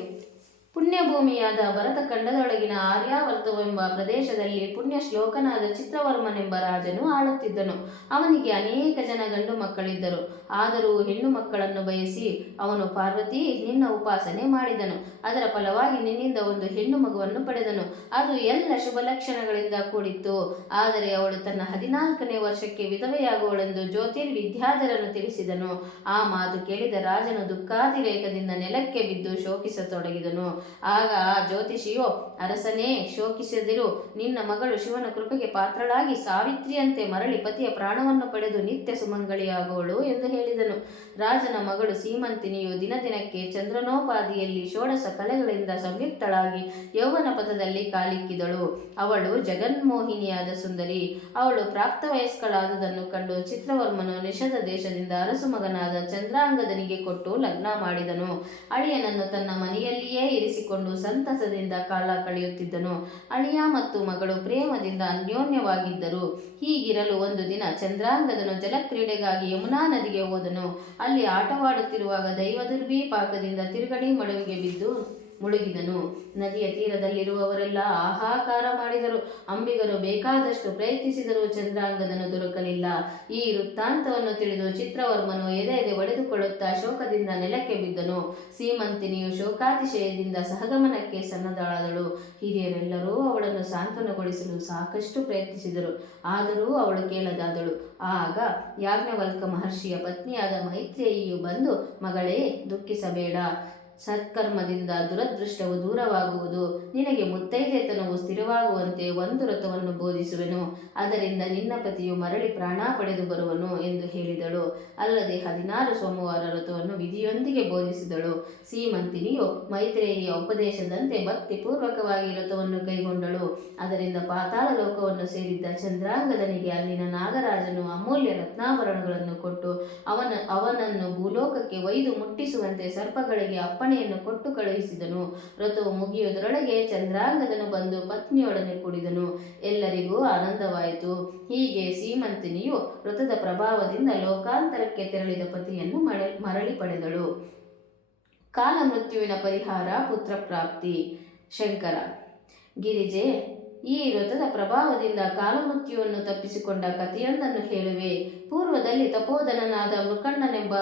ಪುಣ್ಯಭೂಮಿಯಾದ ಭರತಖಂಡದೊಳಗಿನ ಆರ್ಯಾವರ್ತವೆಂಬ ಪ್ರದೇಶದಲ್ಲಿ ಪುಣ್ಯ ಶ್ಲೋಕನಾದ ಚಿತ್ರವರ್ಮನೆಂಬ ರಾಜನು ಆಳುತ್ತಿದ್ದನು. ಅವನಿಗೆ ಅನೇಕ ಜನ ಗಂಡು ಮಕ್ಕಳಿದ್ದರು. ಆದರೂ ಹೆಣ್ಣು ಮಕ್ಕಳನ್ನು ಬಯಸಿ ಅವನು ಪಾರ್ವತಿ ನಿನ್ನ ಉಪಾಸನೆ ಮಾಡಿದನು. ಅದರ ಫಲವಾಗಿ ನಿನ್ನಿಂದ ಒಂದು ಹೆಣ್ಣು ಮಗುವನ್ನು ಪಡೆದನು. ಅದು ಎಲ್ಲ ಶುಭ ಲಕ್ಷಣಗಳಿಂದ ಕೂಡಿತ್ತು. ಆದರೆ ಅವಳು ತನ್ನ 14ನೇ ವರ್ಷಕ್ಕೆ ವಿಧವೆಯಾಗುವಳೆಂದು ಜ್ಯೋತಿರ್ವಿದ್ಯಾಧರನು ತಿಳಿಸಿದನು. ಆ ಮಾತು ಕೇಳಿದ ರಾಜನು ದುಃಖಾತಿರೇಕದಿಂದ ನೆಲಕ್ಕೆ ಬಿದ್ದು ಶೋಕಿಸತೊಡಗಿದನು. ಆಗ ಆ ಜ್ಯೋತಿಷಿಯು, ಅರಸನೇ, ಶೋಕಿಸದಿರು. ನಿನ್ನ ಮಗಳು ಶಿವನ ಕೃಪೆಗೆ ಪಾತ್ರಳಾಗಿ ಸಾವಿತ್ರಿಯಂತೆ ಮರಳಿ ಪತಿಯ ಪ್ರಾಣವನ್ನು ಪಡೆದು ನಿತ್ಯ ಸುಮಂಗಳಿಯಾಗುವಳು ಎಂದು ಹೇಳಿದನು. ರಾಜನ ಮಗಳು ಸೀಮಂತಿನಿಯು ದಿನದಿನಕ್ಕೆ ಚಂದ್ರನೋಪಾದಿಯಲ್ಲಿ ಷೋಡಶ ಕಲೆಗಳಿಂದ ಸಂಯುಕ್ತಳಾಗಿ ಯೌವನ ಪಥದಲ್ಲಿ ಕಾಲಿಕ್ಕಿದಳು. ಅವಳು ಜಗನ್ಮೋಹಿನಿಯಾದ ಸುಂದರಿ. ಅವಳು ಪ್ರಾಪ್ತವಯಸ್ಕಳಾದುದನ್ನು ಕಂಡು ಚಿತ್ರವರ್ಮನು ನಿಷಧ ದೇಶದಿಂದ ಅರಸು ಮಗನಾದ ಚಂದ್ರಾಂಗದನಿಗೆ ಕೊಟ್ಟು ಲಗ್ನ ಮಾಡಿದನು. ಅಳಿಯನನ್ನು ತನ್ನ ಮನೆಯಲ್ಲಿಯೇ ಇರಿಸಿಕೊಂಡು ಸಂತಸದಿಂದ ಕಾಲ ಕಳೆಯುತ್ತಿದ್ದನು. ಅಳಿಯ ಮತ್ತು ಮಗಳು ಪ್ರೇಮದಿಂದ ಅನ್ಯೋನ್ಯವಾಗಿದ್ದರು. ಹೀಗಿರಲು ಒಂದು ದಿನ ಚಂದ್ರಾಂಗದನು ಜಲಕ್ರೀಡೆಗಾಗಿ ಯಮುನಾ ನದಿಗೆ ಹೋದನು. ಅಲ್ಲಿ ಆಟವಾಡುತ್ತಿರುವಾಗ ದೈವದುರ್ವಿಪಾಕದಿಂದ ತಿರುಗಣಿ ಮಡುವಿಗೆ ಬಿದ್ದು ಮುಳುಗಿದನು. ನದಿಯ ತೀರದಲ್ಲಿರುವವರೆಲ್ಲ ಹಾಹಾಕಾರ ಮಾಡಿದರು. ಅಂಬಿಗರು ಬೇಕಾದಷ್ಟು ಪ್ರಯತ್ನಿಸಿದರೂ ಚಂದ್ರಾಂಗದನು ದೊರಕಲಿಲ್ಲ. ಈ ವೃತ್ತಾಂತವನ್ನು ತಿಳಿದು ಚಿತ್ರವರ್ಮನು ಎದೆ ಒಡೆದುಕೊಳ್ಳುತ್ತಾ ಶೋಕದಿಂದ ನೆಲಕ್ಕೆ ಬಿದ್ದನು. ಸೀಮಂತಿನಿಯು ಶೋಕಾತಿಶಯದಿಂದ ಸಹಗಮನಕ್ಕೆ ಸನ್ನದ್ಧಳಾದಳು. ಹಿರಿಯರೆಲ್ಲರೂ ಅವಳನ್ನು ಸಾಂತ್ವನಗೊಳಿಸಲು ಸಾಕಷ್ಟು ಪ್ರಯತ್ನಿಸಿದರು. ಆದರೂ ಅವಳು ಕೇಳದಾದಳು. ಆಗ ಯಾಜ್ಞವಲ್ಕ ಮಹರ್ಷಿಯ ಪತ್ನಿಯಾದ ಮೈತ್ರೇಯಿಯು ಬಂದು, ಮಗಳೇ, ದುಃಖಿಸಬೇಡ. ಸತ್ಕರ್ಮದಿಂದ ದುರದೃಷ್ಟವು ದೂರವಾಗುವುದು. ನಿನಗೆ ಮುತ್ತೈದೆತನವು ಸ್ಥಿರವಾಗುವಂತೆ ಒಂದು ವ್ರತವನ್ನು ಬೋಧಿಸುವೆನು. ಅದರಿಂದ ನಿನ್ನ ಪತಿಯು ಮರಳಿ ಪ್ರಾಣ ಪಡೆದು ಬರುವನು ಎಂದು ಹೇಳಿದಳು. ಅಲ್ಲದೆ 16 ಸೋಮವಾರ ವ್ರತವನ್ನು ವಿಧಿಯೊಂದಿಗೆ ಬೋಧಿಸಿದಳು. ಸೀಮಂತಿನಿಯು ಮೈತ್ರೇಯಿಯ ಉಪದೇಶದಂತೆ ಭಕ್ತಿಪೂರ್ವಕವಾಗಿ ವ್ರತವನ್ನು ಕೈಗೊಂಡಳು. ಅದರಿಂದ ಪಾತಾಳ ಲೋಕವನ್ನು ಸೇರಿದ್ದ ಚಂದ್ರಾಂಗದನಿಗೆ ಅಲ್ಲಿನ ನಾಗರಾಜನು ಅಮೂಲ್ಯ ರತ್ನಾಭರಣಗಳನ್ನು ಕೊಟ್ಟು ಅವನನ್ನು ಭೂಲೋಕಕ್ಕೆ ಒಯ್ದು ಮುಟ್ಟಿಸುವಂತೆ ಸರ್ಪಗಳಿಗೆ ಅಪ್ಪಣೆಯನ್ನು ಕೊಟ್ಟು ಕಳುಹಿಸಿದನು. ವ್ರತವು ಮುಗಿಯುವುದರೊಳಗೆ ಚಂದ್ರಾಂಗದನು ಬಂದು ಪತ್ನಿಯೊಡನೆ ಕೂಡಿದನು. ಎಲ್ಲರಿಗೂ ಆನಂದವಾಯಿತು. ಹೀಗೆ ಸೀಮಂತಿನಿಯು ವ್ರತದ ಪ್ರಭಾವದಿಂದ ಲೋಕಾಂತರಕ್ಕೆ ತೆರಳಿದ ಪತಿಯನ್ನು ಮರಳಿ ಪಡೆದಳು. ಕಾಲಮೃತ್ಯುವಿನ ಪರಿಹಾರ, ಪುತ್ರ ಪ್ರಾಪ್ತಿ. ಶಂಕರ. ಗಿರಿಜೆ, ಈ ವ್ರತದ ಪ್ರಭಾವದಿಂದ ಕಾಲಮೃತ್ಯುವನ್ನು ತಪ್ಪಿಸಿಕೊಂಡ ಕಥೆಯೊಂದನ್ನು ಹೇಳುವೆ. ಪೂರ್ವದಲ್ಲಿ ತಪೋಧನನಾದ ಮೃಕಂಡನೆಂಬ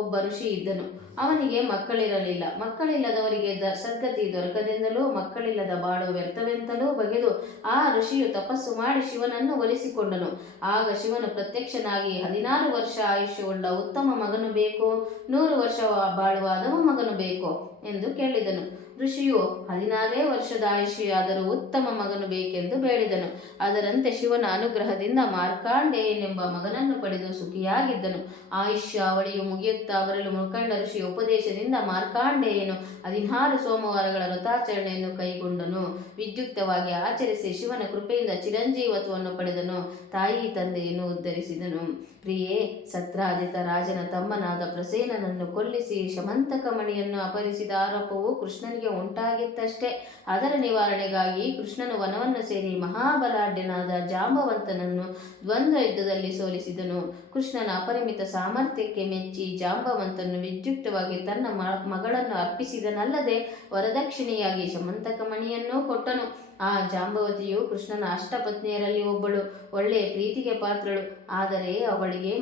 ಒಬ್ಬ ಋಷಿ ಇದ್ದನು. ಅವನಿಗೆ ಮಕ್ಕಳಿರಲಿಲ್ಲ. ಮಕ್ಕಳಿಲ್ಲದವರಿಗೆ ಸದ್ಗತಿ ದೊರಕದೆಂದಲೂ ಮಕ್ಕಳಿಲ್ಲದ ಬಾಳು ವ್ಯರ್ಥವೆಂತಲೂ ಬಗೆದು ಆ ಋಷಿಯು ತಪಸ್ಸು ಮಾಡಿ ಶಿವನನ್ನು ಒಲಿಸಿಕೊಂಡನು. ಆಗ ಶಿವನು ಪ್ರತ್ಯಕ್ಷನಾಗಿ 16 ವರ್ಷ ಆಯುಷ್ಯವುಳ್ಳ ಉತ್ತಮ ಮಗನು ಬೇಕೋ, 100 ವರ್ಷ ಬಾಳುವ ಅಧಮ ಮಗನು ಬೇಕೋ ಎಂದು ಕೇಳಿದನು. ಋಷಿಯು 16 ವರ್ಷದ ಆಯುಷ್ಯಾದರೂ ಉತ್ತಮ ಮಗನು ಬೇಕೆಂದು ಬೇಡಿದನು. ಅದರಂತೆ ಶಿವನ ಅನುಗ್ರಹದಿಂದ ಮಾರ್ಕಾಂಡೇಯನೆಂಬ ಮಗನನ್ನು ಪಡೆದು ಸುಖಿಯಾಗಿದ್ದನು. ಆಯುಷ್ಯಾವಳಿಯು ಮುಗಿಯುತ್ತಾ ಬರಲು ಮುಖಂಡ ಋಷಿಯ ಉಪದೇಶದಿಂದ ಮಾರ್ಕಾಂಡೇಯನು 16 ಸೋಮವಾರಗಳ ವ್ರತಾಚರಣೆಯನ್ನು ಕೈಗೊಂಡನು. ವಿದ್ಯುಕ್ತವಾಗಿ ಆಚರಿಸಿ ಶಿವನ ಕೃಪೆಯಿಂದ ಚಿರಂಜೀವತ್ವವನ್ನು ಪಡೆದನು. ತಾಯಿ ತಂದೆಯನ್ನು ಉದ್ಧರಿಸಿದನು. ಪ್ರಿಯೇ, ಸತ್ರಾಜಿತ ರಾಜನ ತಮ್ಮನಾದ ಪ್ರಸೇನನನ್ನು ಕೊಲ್ಲಿಸಿ ಶಮಂತಕ ಮಣಿಯನ್ನು ಅಪಹರಿಸಿದ ಆರೋಪವು ಕೃಷ್ಣನಿಗೆ ಉಂಟಾಗಿತ್ತಷ್ಟೇ. ಅದರ ನಿವಾರಣೆಗಾಗಿ ಕೃಷ್ಣನು ವನವನ್ನು ಸೇರಿ ಮಹಾಬಲಾಢ್ಯನಾದ ಜಾಂಬವಂತನನ್ನು ದ್ವಂದ್ವ ಯುದ್ಧದಲ್ಲಿ ಸೋಲಿಸಿದನು. ಕೃಷ್ಣನ ಅಪರಿಮಿತ ಸಾಮರ್ಥ್ಯಕ್ಕೆ ಮೆಚ್ಚಿ ಜಾಂಬವಂತನು ವಿದ್ಯುಕ್ತವಾಗಿ ತನ್ನ ಮಗಳನ್ನು ಅರ್ಪಿಸಿದನಲ್ಲದೆ ವರದಕ್ಷಿಣೆಯಾಗಿ ಶಮಂತಕ ಮಣಿಯನ್ನೂ ಕೊಟ್ಟನು. ಆ ಜಾಂಬವತಿಯು ಕೃಷ್ಣನ ಅಷ್ಟಪತ್ನಿಯರಲ್ಲಿ ಒಬ್ಬಳು. ಒಳ್ಳೆಯ ಪ್ರೀತಿಗೆ ಪಾತ್ರಳು. ಆದರೆ ಅವಳಿಗೆ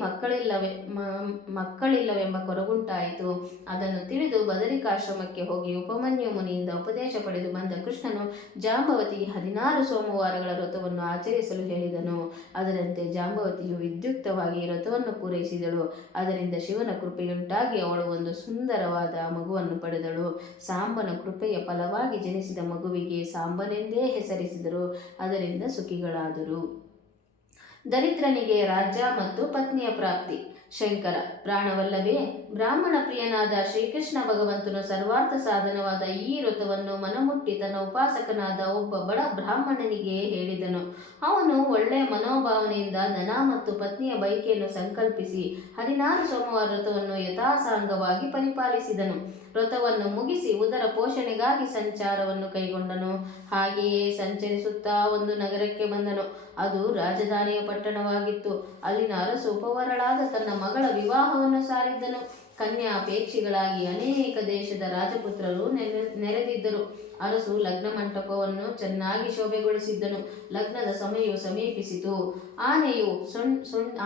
ಮಕ್ಕಳಿಲ್ಲವೆಂಬ ಕೊರಗುಂಟಾಯಿತು. ಅದನ್ನು ತಿಳಿದು ಬದರಿಕಾಶ್ರಮಕ್ಕೆ ಹೋಗಿ ಉಪಮನ್ಯು ಮುನಿಯಿಂದ ಉಪದೇಶ ಪಡೆದು ಬಂದ ಕೃಷ್ಣನು ಜಾಂಬವತಿಗೆ 16 ಸೋಮವಾರಗಳ ವ್ರತವನ್ನು ಆಚರಿಸಲು ಹೇಳಿದನು. ಅದರಂತೆ ಜಾಂಬವತಿಯು ವಿದ್ಯುಕ್ತವಾಗಿ ವ್ರತವನ್ನು ಪೂರೈಸಿದಳು. ಅದರಿಂದ ಶಿವನ ಕೃಪೆಯುಂಟಾಗಿ ಅವಳು ಒಂದು ಸುಂದರವಾದ ಮಗುವನ್ನು ಪಡೆದಳು. ಸಾಂಬನ ಕೃಪೆಯ ಫಲವಾಗಿ ಜನಿಸಿದ ಮಗುವಿಗೆ ಸಾಂಬನೆಂದೇ ಹೆಸರಿಸಿದರು. ಅದರಿಂದ ಸುಖಿಗಳಾದರು. ದರಿದ್ರನಿಗೆ ರಾಜ್ಯ ಮತ್ತು ಪತ್ನಿಯ ಪ್ರಾಪ್ತಿ. ಶಂಕರ: ಪ್ರಾಣವಲ್ಲವೇ? ಬ್ರಾಹ್ಮಣ ಪ್ರಿಯನಾದ ಶ್ರೀಕೃಷ್ಣ ಭಗವಂತನು ಸರ್ವಾರ್ಥ ಸಾಧನವಾದ ಈ ವ್ರತವನ್ನು ಮನಮುಟ್ಟಿ ತನ್ನ ಉಪಾಸಕನಾದ ಒಬ್ಬ ಬಡ ಬ್ರಾಹ್ಮಣನಿಗೆ ಹೇಳಿದನು. ಅವನು ಒಳ್ಳೆಯ ಮನೋಭಾವನೆಯಿಂದ ಧನ ಮತ್ತು ಪತ್ನಿಯ ಬಯಕೆಯನ್ನು ಸಂಕಲ್ಪಿಸಿ 16 ಸೋಮವಾರ ವ್ರತವನ್ನು ಯಥಾಸಾಂಗವಾಗಿ ಪರಿಪಾಲಿಸಿದನು. ವ್ರತವನ್ನು ಮುಗಿಸಿ ಉದರ ಪೋಷಣೆಗಾಗಿ ಸಂಚಾರವನ್ನು ಕೈಗೊಂಡನು. ಹಾಗೆಯೇ ಸಂಚರಿಸುತ್ತಾ ಒಂದು ನಗರಕ್ಕೆ ಬಂದನು. ಅದು ರಾಜಧಾನಿಯ ಪಟ್ಟಣವಾಗಿತ್ತು. ಅಲ್ಲಿನ ಅರಸು ಉಪವರಳಾದ ತನ್ನ ಮಗಳ ವಿವಾಹವನ್ನು ಸಾರಿದ್ದನು. ಕನ್ಯಾಪೇಕ್ಷಿಗಳಾಗಿ ಅನೇಕ ದೇಶದ ರಾಜಪುತ್ರರು ನೆರೆದಿದ್ದರು. ಅರಸು ಲಗ್ನ ಮಂಟಪವನ್ನು ಚೆನ್ನಾಗಿ ಶೋಭೆಗೊಳಿಸಿದ್ದನು. ಲಗ್ನದ ಸಮಯವು ಸಮೀಪಿಸಿತು.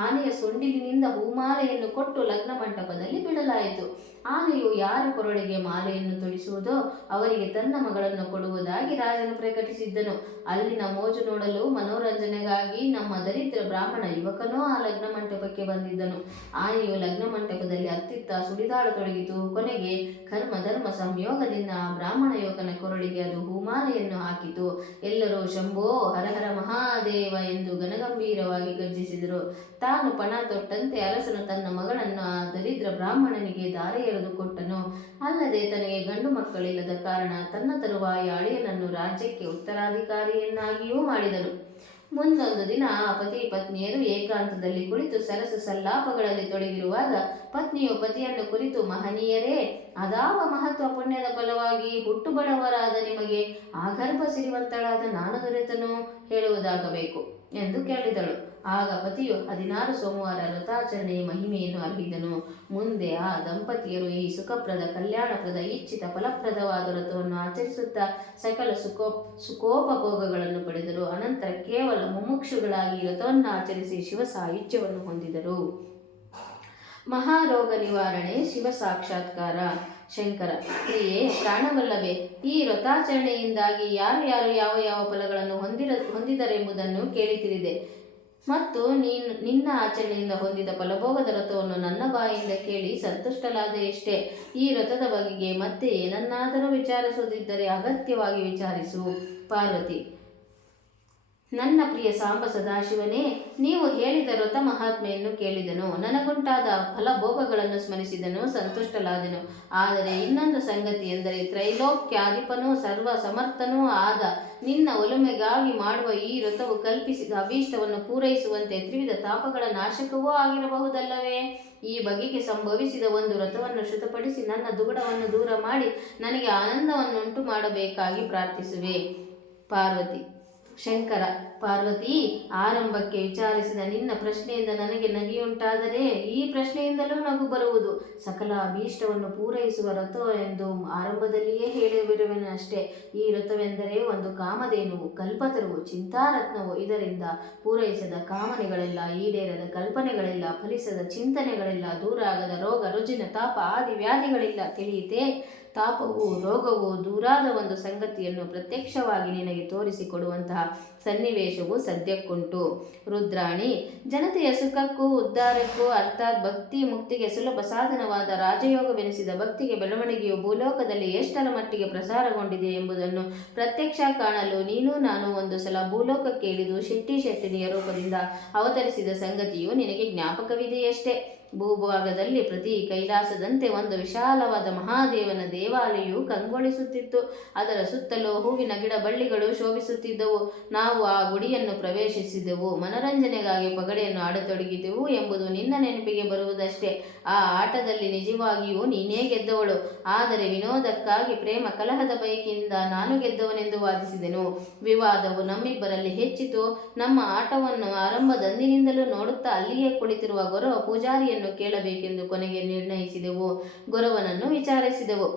ಆನೆಯ ಸೊಂಡಿಲಿನಿಂದ ಹೂಮಾಲೆಯನ್ನು ಕೊಟ್ಟು ಲಗ್ನ ಮಂಟಪದಲ್ಲಿ ಬಿಡಲಾಯಿತು. ಆನೆಯು ಯಾರ ಕೊರಳಿಗೆ ಮಾಲೆಯನ್ನು ತೊಡಿಸುವುದೋ ಅವರಿಗೆ ತನ್ನ ಮಗಳನ್ನು ಕೊಡುವುದಾಗಿ ರಾಜನು ಪ್ರಕಟಿಸಿದ್ದನು. ಅಲ್ಲಿನ ಮೋಜು ನೋಡಲು ಮನೋರಂಜನೆಗಾಗಿ ನಮ್ಮ ದರಿದ್ರ ಬ್ರಾಹ್ಮಣ ಯುವಕನೂ ಆ ಲಗ್ನ ಮಂಟಪಕ್ಕೆ ಬಂದಿದ್ದನು. ಆನೆಯು ಲಗ್ನ ಮಂಟಪದಲ್ಲಿ ಅತ್ತಿತ್ತ ಸುಳಿದಾಡತೊಡಗಿತು. ಕೊನೆಗೆ ಕರ್ಮಧರ್ಮ ಸಂಯೋಗದಿಂದ ಆ ಬ್ರಾಹ್ಮಣ ಯುವಕನ ಕೊರಳಿಗೆ ಅದು ಹೂಮಾಲೆಯನ್ನು ಹಾಕಿತು. ಎಲ್ಲರೂ ಶಂಭೋ ಹರಹರ ಮಹಾದೇವ ಎಂದು ಘನಗಂಭೀರವಾಗಿ ಗರ್ಜಿಸಿದರು. ತಾನು ಪಣ ತೊಟ್ಟಂತೆ ಅರಸನು ತನ್ನ ಮಗಳನ್ನು ಆ ದರಿದ್ರ ಬ್ರಾಹ್ಮಣನಿಗೆ ದಾರೆ ಎರೆದು ಕೊಟ್ಟನು. ಅಲ್ಲದೆ ತನಗೆ ಗಂಡು ಮಕ್ಕಳಿಲ್ಲದ ಕಾರಣ ತನ್ನ ತರುವಾಯ ಅಳಿಯನನ್ನು ರಾಜ್ಯಕ್ಕೆ ಉತ್ತರಾಧಿಕಾರಿಯನ್ನಾಗಿಯೂ ಮಾಡಿದನು. ಮುಂದೊಂದು ದಿನ ಆ ಪತಿ ಪತ್ನಿಯರು ಏಕಾಂತದಲ್ಲಿ ಕುಳಿತು ಸರಸ ಸಲ್ಲಾಪಗಳಲ್ಲಿ ತೊಡಗಿರುವಾಗ ಪತ್ನಿಯು ಪತಿಯನ್ನು ಕುರಿತು, ಮಹನೀಯರೇ, ಅದಾವ ಮಹತ್ವ ಪುಣ್ಯದ ಫಲವಾಗಿ ಹುಟ್ಟು ಬಡವರಾದ ನಿಮಗೆ ಆಗರ್ಭ ಸಿರಿವಂತಳಾದ ನಾನು ದೊರೆತನು ಹೇಳುವುದಾಗಬೇಕು ಎಂದು ಕೇಳಿದಳು. ಆಗ ಪತಿಯು 16 ಸೋಮವಾರ ವ್ರತಾಚರಣೆಯ ಮಹಿಮೆಯನ್ನು ಅರಿಹಿದನು. ಮುಂದೆ ಆ ದಂಪತಿಯರು ಈ ಸುಖಪ್ರದ, ಕಲ್ಯಾಣಪ್ರದ, ಇಚ್ಛಿತ ಫಲಪ್ರದವಾದ ವ್ರತವನ್ನು ಆಚರಿಸುತ್ತಾ ಸಕಲ ಸುಖೋಪಭೋಗಗಳನ್ನು ಪಡೆದರು. ಅನಂತರ ಕೇವಲ ಮುಮುಕ್ಷುಗಳಾಗಿ ವ್ರತವನ್ನು ಆಚರಿಸಿ ಶಿವ ಸಾಯುಜ್ಯವನ್ನು ಹೊಂದಿದರು. ಮಹಾರೋಗ ನಿವಾರಣೆ, ಶಿವ ಸಾಕ್ಷಾತ್ಕಾರ. ಶಂಕರ: ಪ್ರಿಯೇ, ಪ್ರಾಣವಲ್ಲವೇ? ಈ ವ್ರತಾಚರಣೆಯಿಂದಾಗಿ ಯಾರು ಯಾವ ಯಾವ ಫಲಗಳನ್ನು ಹೊಂದಿದರೆಂಬುದನ್ನು ಕೇಳಿತಿರಿದೆ. ಮತ್ತು ನಿನ್ನ ಆಚರಣೆಯಿಂದ ಹೊಂದಿದ ಫಲಭೋಗದ ವ್ರತವನ್ನು ನನ್ನ ಬಾಯಿಂದ ಕೇಳಿ ಸಂತುಷ್ಟಲಾದೆಯಷ್ಟೇ. ಈ ವ್ರತದ ಬಗೆಗೆ ಮತ್ತೆ ಏನನ್ನಾದರೂ ವಿಚಾರಿಸುವುದಿದ್ದರೆ ಅಗತ್ಯವಾಗಿ ವಿಚಾರಿಸು. ಪಾರ್ವತಿ: ನನ್ನ ಪ್ರಿಯ ಸಾಂಬ ಸದಾಶಿವನೇ, ನೀವು ಹೇಳಿದ ವ್ರತ ಮಹಾತ್ಮೆಯನ್ನು ಕೇಳಿದನು. ನನಗುಂಟಾದ ಫಲಭೋಗಗಳನ್ನು ಸ್ಮರಿಸಿದನು, ಸಂತುಷ್ಟಲಾದೆನು. ಆದರೆ ಇನ್ನೊಂದು ಸಂಗತಿ ಎಂದರೆ, ತ್ರೈಲೋಕ್ಯಾಧಿಪನೂ ಸರ್ವ ಸಮರ್ಥನೂ ಆದ ನಿನ್ನ ಒಲುಮೆಗಾಗಿ ಮಾಡುವ ಈ ವ್ರತವು ಕಲ್ಪಿಸಿದ ಅಭೀಷ್ಟವನ್ನು ಪೂರೈಸುವಂತೆ ತ್ರಿವಿಧ ತಾಪಗಳ ನಾಶಕವೂ ಆಗಿರಬಹುದಲ್ಲವೇ? ಈ ಬಗೆಗೆ ಸಂಭವಿಸಿದ ಒಂದು ವ್ರತವನ್ನು ಶ್ರುತಪಡಿಸಿ ನನ್ನ ದುಗುಡವನ್ನು ದೂರ ಮಾಡಿ ನನಗೆ ಆನಂದವನ್ನುಂಟು ಮಾಡಬೇಕಾಗಿ ಪ್ರಾರ್ಥಿಸುವೆ. ಪಾರ್ವತಿ: ಶಂಕರ: ಪಾರ್ವತಿ, ಆರಂಭಕ್ಕೆ ವಿಚಾರಿಸಿದ ನಿನ್ನ ಪ್ರಶ್ನೆಯಿಂದ ನನಗೆ ನಗೆಯುಂಟಾದರೆ ಈ ಪ್ರಶ್ನೆಯಿಂದಲೂ ನಗು ಬರುವುದು. ಸಕಲ ಅಭೀಷ್ಟವನ್ನು ಪೂರೈಸುವ ವ್ರತ ಎಂದು ಆರಂಭದಲ್ಲಿಯೇ ಹೇಳಿರುವೆನಷ್ಟೇ. ಈ ವ್ರತವೆಂದರೆ ಒಂದು ಕಾಮಧೇನುವು, ಕಲ್ಪತರುವು, ಚಿಂತಾರತ್ನವು. ಇದರಿಂದ ಪೂರೈಸದ ಕಾಮನೆಗಳೆಲ್ಲ, ಈಡೇರದ ಕಲ್ಪನೆಗಳೆಲ್ಲ, ಫಲಿಸದ ಚಿಂತನೆಗಳೆಲ್ಲ, ದೂರಾಗದ ರೋಗ ರುಜಿನ ತಾಪ ಆದಿ ವ್ಯಾಧಿಗಳಿಲ್ಲ. ತಿಳಿಯಿತೆ? ತಾಪವು ರೋಗವು ದೂರಾದ ಒಂದು ಸಂಗತಿಯನ್ನು ಪ್ರತ್ಯಕ್ಷವಾಗಿ ನಿನಗೆ ತೋರಿಸಿಕೊಡುವಂತಹ ಸನ್ನಿವೇಶವು ಸದ್ಯಕ್ಕುಂಟು. ರುದ್ರಾಣಿ: ಜನತೆಯ ಸುಖಕ್ಕೂ ಉದ್ಧಾರಕ್ಕೂ ಅರ್ಥಾತ್ ಭಕ್ತಿ ಮುಕ್ತಿಗೆ ಸುಲಭ ಸಾಧನವಾದ ರಾಜಯೋಗವೆನಿಸಿದ ಭಕ್ತಿಗೆ ಬೆಳವಣಿಗೆಯು ಭೂಲೋಕದಲ್ಲಿ ಎಷ್ಟರ ಮಟ್ಟಿಗೆ ಪ್ರಸಾರಗೊಂಡಿದೆ ಎಂಬುದನ್ನು ಪ್ರತ್ಯಕ್ಷ ಕಾಣಲು ನೀನು ನಾನು ಒಂದು ಸಲ ಭೂಲೋಕಕ್ಕೆ ಇಳಿದು ಶೆಟ್ಟಿನಿಯ ರೂಪದಿಂದ ಅವತರಿಸಿದ ಸಂಗತಿಯು ನಿನಗೆ ಜ್ಞಾಪಕವಿದೆಯಷ್ಟೇ. ಭೂಭಾಗದಲ್ಲಿ ಪ್ರತಿ ಕೈಲಾಸದಂತೆ ಒಂದು ವಿಶಾಲವಾದ ಮಹಾದೇವನ ದೇವಾಲಯವು ಕಂಗೊಳಿಸುತ್ತಿತ್ತು. ಅದರ ಸುತ್ತಲೂ ಹೂವಿನ ಗಿಡ ಬಳ್ಳಿಗಳು ಶೋಭಿಸುತ್ತಿದ್ದವು. ನಾವು ಆ ಗುಡಿಯನ್ನು ಪ್ರವೇಶಿಸಿದೆವು. ಮನರಂಜನೆಗಾಗಿ ಪಗಡೆಯನ್ನು ಆಡತೊಡಗಿದೆವು ಎಂಬುದು ನಿನ್ನ ನೆನಪಿಗೆ ಬರುವುದಷ್ಟೇ. ಆ ಆಟದಲ್ಲಿ ನಿಜವಾಗಿಯೂ ನೀನೇ ಗೆದ್ದವಳು. ಆದರೆ ವಿನೋದಕ್ಕಾಗಿ, ಪ್ರೇಮ ಕಲಹದ ಬಯಕೆಯಿಂದ ನಾನು ಗೆದ್ದವನೆಂದು ವಾದಿಸಿದೆನು. ವಿವಾದವು ನಮ್ಮಿಬ್ಬರಲ್ಲಿ ಹೆಚ್ಚಿತು. ನಮ್ಮ ಆಟವನ್ನು ಆರಂಭದಂದಿನಿಂದಲೂ ನೋಡುತ್ತಾ ಅಲ್ಲಿಯೇ ಕುಳಿತಿರುವ ಗೊರವ ಪೂಜಾರಿಯನ್ನು ಕೇಳಬೇಕೆಂದು ಕೊನೆಗೆ ನಿರ್ಣಯಿಸಿದೆವು. ಗೊರವನನ್ನು ವಿಚಾರಿಸಿದೆವು.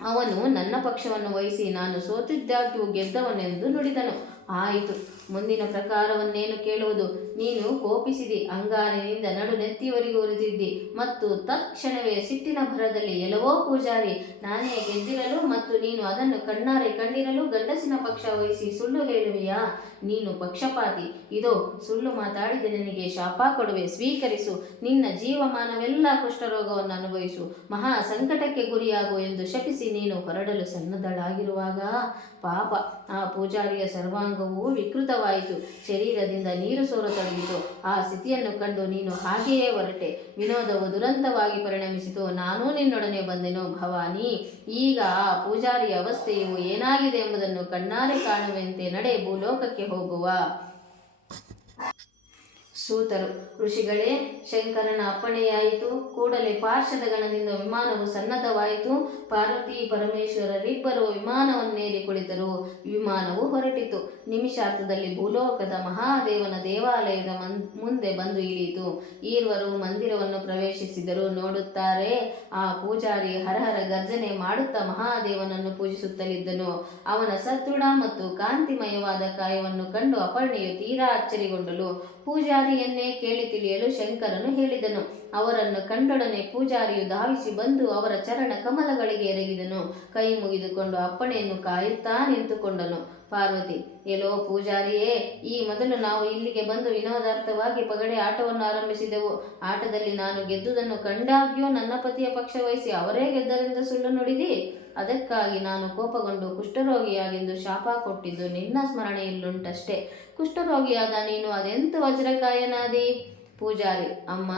ಅವನು ನನ್ನ ಪಕ್ಷವನ್ನು ವಹಿಸಿ ನಾನು ಸೋತಿದ್ದಾಗ್ಯೂ ಗೆದ್ದವನೆಂದು ನುಡಿದನು. ಆಯಿತು, ಮುಂದಿನ ಪ್ರಕಾರವನ್ನೇನು ಕೇಳುವುದು? ನೀನು ಕೋಪಿಸಿದಿ, ಅಂಗಾಲಿನಿಂದ ನಡು ನೆತ್ತಿಯವರೆಗೂ ಉರಿದಿದ್ದಿ ಮತ್ತು ತತ್ಕ್ಷಣವೇ ಸಿಟ್ಟಿನ ಭರದಲ್ಲಿ, ಎಲ್ಲವೋ ಪೂಜಾರಿ, ನಾನೇ ಗೆದ್ದಿರಲು ಮತ್ತು ನೀನು ಅದನ್ನು ಕಣ್ಣಾರೆ ಕಂಡಿರಲು ಗಂಡಸಿನ ಪಕ್ಷ ವಹಿಸಿ ಸುಳ್ಳು ಹೇಳುವೆಯಾ? ನೀನು ಪಕ್ಷಪಾತಿ. ಇದೋ ಸುಳ್ಳು ಮಾತಾಡಿದ ನಿನಗೆ ಶಾಪ ಕೊಡುವೆ, ಸ್ವೀಕರಿಸು. ನಿನ್ನ ಜೀವಮಾನವೆಲ್ಲ ಕುಷ್ಠರೋಗವನ್ನು ಅನುಭವಿಸು, ಮಹಾ ಸಂಕಟಕ್ಕೆ ಗುರಿಯಾಗು ಎಂದು ಶಪಿಸಿ ನೀನು ಹೊರಡಲು ಸನ್ನದ್ಧಳಾಗಿರುವಾಗ ಪಾಪ ಆ ಪೂಜಾರಿಯ ಸರ್ವಾಂಗವು ವಿಕೃತ ಶಾಂತವಾಯಿತು. ಶರೀರದಿಂದ ನೀರು ಸೋರತೊಡಗಿತು. ಆ ಸ್ಥಿತಿಯನ್ನು ಕಂಡು ನೀನು ಹಾಗೆಯೇ ಹೊರಟೆ. ವಿನೋದವು ದುರಂತವಾಗಿ ಪರಿಣಮಿಸಿತು. ನಾನೂ ನಿನ್ನೊಡನೆ ಬಂದೆನು ಭವಾನಿ. ಈಗ ಆ ಪೂಜಾರಿಯ ಅವಸ್ಥೆಯು ಏನಾಗಿದೆ ಎಂಬುದನ್ನು ಕಣ್ಣಾರೆ ಕಾಣುವಂತೆ ನಡೆ, ಭೂಲೋಕಕ್ಕೆ ಹೋಗುವ. ಸೂತರು: ಋಷಿಗಳೇ, ಶಂಕರನ ಅಪ್ಪಣೆಯಾಯಿತು. ಕೂಡಲೇ ಪಾರ್ಶ್ವದ ಗಣದಿಂದ ವಿಮಾನವು ಸನ್ನದ್ಧವಾಯಿತು. ಪಾರ್ವತಿ ಪರಮೇಶ್ವರರಿಬ್ಬರು ವಿಮಾನವನ್ನೇರಿ ಕುಳಿತರು. ವಿಮಾನವು ಹೊರಟಿತು. ನಿಮಿಷಾರ್ಧದಲ್ಲಿ ಭೂಲೋಕದ ಮಹಾದೇವನ ದೇವಾಲಯದ ಮುಂದೆ ಬಂದು ಇಳಿಯಿತು. ಈರ್ವರು ಮಂದಿರವನ್ನು ಪ್ರವೇಶಿಸಿದರು. ನೋಡುತ್ತಾರೆ, ಆ ಪೂಜಾರಿ ಹರಹರ ಗರ್ಜನೆ ಮಾಡುತ್ತಾ ಮಹಾದೇವನನ್ನು ಪೂಜಿಸುತ್ತಲಿದ್ದನು. ಅವನ ಸದೃಢ ಮತ್ತು ಕಾಂತಿಮಯವಾದ ಕಾಯವನ್ನು ಕಂಡು ಅಪರ್ಣೆಯು ತೀರಾ ಅಚ್ಚರಿಗೊಂಡಳು. ಪೂಜಾರಿಯನ್ನೇ ಕೇಳಿ ತಿಳಿಯಲು ಶಂಕರನು ಹೇಳಿದನು. ಅವರನ್ನು ಕಂಡೊಡನೆ ಪೂಜಾರಿಯು ಧಾವಿಸಿ ಬಂದು ಅವರ ಚರಣ ಕಮಲಗಳಿಗೆ ಎರಗಿದನು. ಕೈ ಮುಗಿದುಕೊಂಡು ಅಪ್ಪಣೆಯನ್ನು ಕಾಯುತ್ತಾ ನಿಂತುಕೊಂಡನು. ಪಾರ್ವತಿ: ಎಲ್ಲೋ ಪೂಜಾರಿಯೇ, ಈ ಮೊದಲು ನಾವು ಇಲ್ಲಿಗೆ ಬಂದು ವಿನೋದಾರ್ಥವಾಗಿ ಪಗಡೆ ಆಟವನ್ನು ಆರಂಭಿಸಿದೆವು. ಆಟದಲ್ಲಿ ನಾನು ಗೆದ್ದುದನ್ನು ಕಂಡಾಗ್ಯೂ ನನ್ನ ಪತಿಯ ಪಕ್ಷ ವಹಿಸಿ ಅವರೇ ಗೆದ್ದರೆಂದು ಸುಳ್ಳು ನುಡಿದಿ. ಅದಕ್ಕಾಗಿ ನಾನು ಕೋಪಗೊಂಡು ಕುಷ್ಠರೋಗಿಯಾಗೆಂದು ಶಾಪ ಕೊಟ್ಟಿದ್ದು ನಿನ್ನ ಸ್ಮರಣೆಯಲ್ಲುಂಟಷ್ಟೇ. ಕುಷ್ಠರೋಗಿಯಾದ ನೀನು ಅದೆಂತ ವಜ್ರಕಾಯನಾದಿ? ಪೂಜಾರಿ: ಅಮ್ಮ,